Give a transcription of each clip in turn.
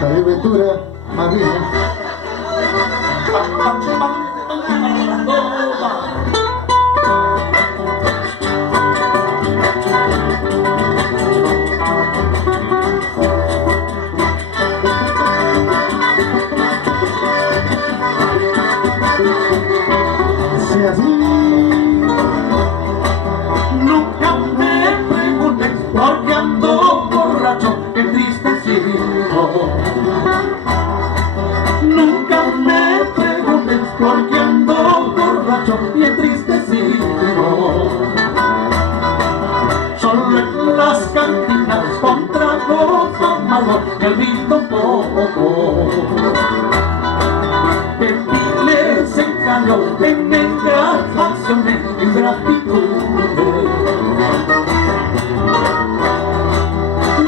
David Ventura, María. Si así Nunca me preguntes por qué ando borracho, entristecido. Nunca me preguntes por qué ando borracho y entristecido. Solo en las cantinas con tragos amargos me olvido un poco. Perfiles en calor, en engrajaciones, en gratitud.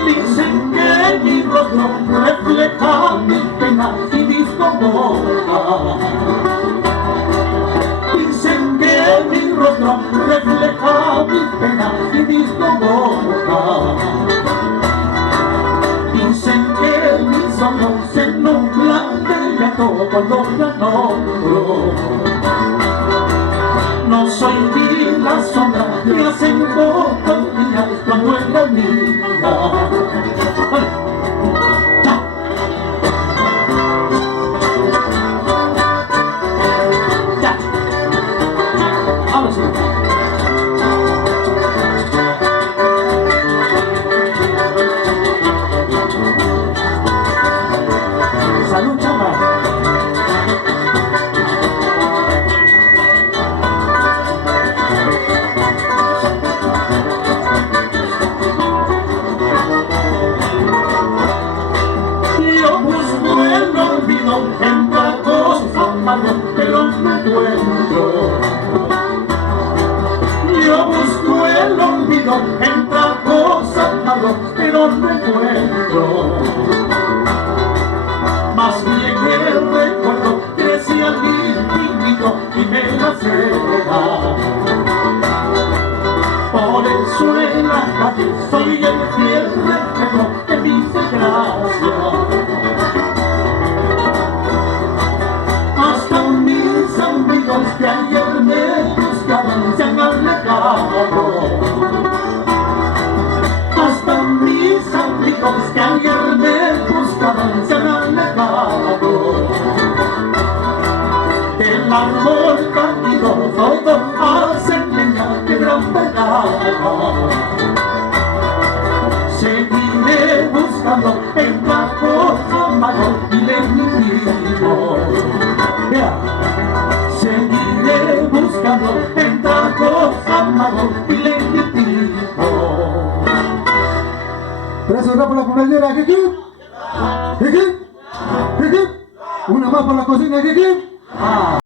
Dicen que mi rostro refleja mi pena y mis congojas. Dicen que mi rostro refleja mi pena y mis congojas. Dicen que mis ojos se nublan de llanto cuando la nombro. No soy ni la sombra que hacen pocos días cuando era niña. Ahora sí. Salud, chama. Yo busco el olvido en tragos amargos, pero no encuentro. Yo busco el olvido en tragos amargos, pero no encuentro. Más bien el recuerdo crece al infinito y me lacera. Por eso en la calle soy el fiel reflejo de mis desgracias. Hasta mis amigos que ayer me buscaban se han alejado. Hasta mis amigos que ayer me buscaban se han alejado. Del árbol caído todo hace leña que gran pegada. Seguiré buscando en tragos amargos y lenitivo. Seguiré buscando en tragos amargos y lenitivo. Gracias por la compañera, Kiki. Kiki. Kiki. Una más por la cocina, Kiki.